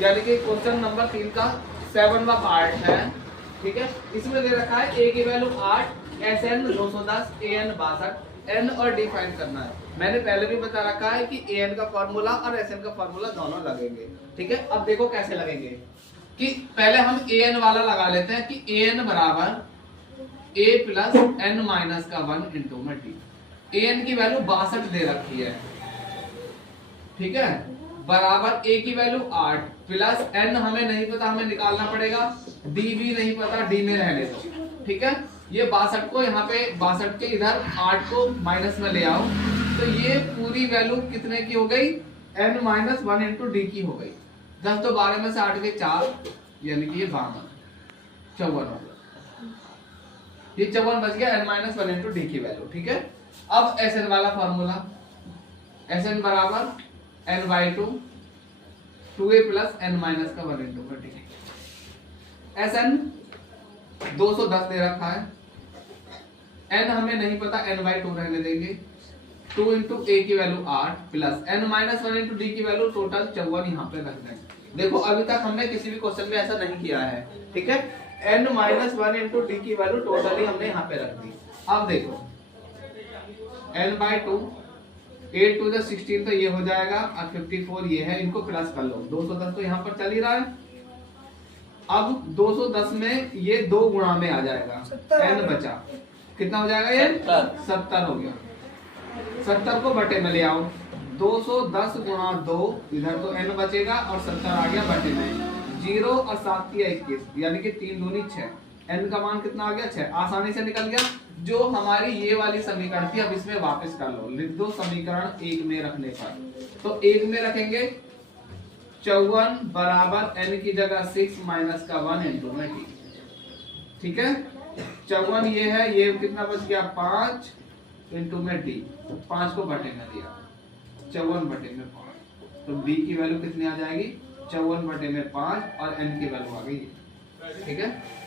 यानी कि question number 3 का 7वां पार्ट है। ठीक है, इसमें दे रखा है ए की वैल्यू 8, SN 210, AN 62, N और D फाइंड करना है। मैंने पहले भी बता रखा है कि AN का फॉर्मूला और SN का फॉर्मूला दोनों लगेंगे। ठीक है, अब देखो कैसे लगेंगे कि पहले हम AN वाला लगा लेते हैं कि AN बराबर A प्लस N माइनस का 1 इंटू में D। AN की वैल्यू 62 दे रखी है। ठीक है, बराबर A की वैल्यू 8 प्लस N हमें नहीं पता, हमें निकालना पड़ेगा, D भी नहीं पता, D में रहने दो। ठीक है, ये 62 को यहाँ पे 62 के इधर 8 को माइनस में ले आओ, तो ये पूरी वैल्यू कितने की हो गई, N माइनस 1 इंटू डी की हो गई। 10 तो 12 में से 8 के 4, यानी कि ये 52, 54 हो गया। ये 54 बच गया N माइनस 1 इंटू डी की वैल्यू। ठीक है, अब SN वाला फॉर्मूला, SN बराबर N by 2, 2A plus N minus का 1 इंटू का डी। SN 210 दे रखा है, N हमें नहीं पता, N बाई 2 रहने देंगे, 2 इंटू A की value 8 plus N minus 1 into D की वैल्यू टोटल 54 यहाँ पे रख देंगे। देखो अभी तक हमने किसी भी क्वेश्चन में ऐसा नहीं किया है। ठीक है, N माइनस 1 इंटू डी की वैल्यू टोटली हमने यहाँ पे रख दी। अब देखो N बाई 2, 8 टू 16 तो ये हो जाएगा और 54 ये है, इनको प्लस कर लो, 210 तो यहाँ पर चल ही रहा है। अब 210 में ये 2 गुणा में आ जाएगा, N बचा, कितना हो जाएगा ये 70 हो गया। 70 को बटे में ले आओ, 210 गुणा 2, इधर तो N बचेगा और 70 आ गया बटे में, 0 और 7 की 21, यानी कि 3 दूनी 6, N का मान कितना आ गया 6, आसानी से निकल गया। जो हमारी ये वाली समीकरण थी अब इसमें वापस कर लो, लिख दो समीकरण 1 में रखने पर, तो 1 में रखेंगे 54 बराबर N की जगह 6 माइनस का 1 इंटू में D। ठीक है, 54 ये है, ये कितना बच गया 5 इंटू में D, 5 को बटे में दिया, 54 बटे में 5, तो D की वैल्यू कितनी आ जाएगी 54 बटे में 5 और N की वैल्यू आ गई। ठीक है।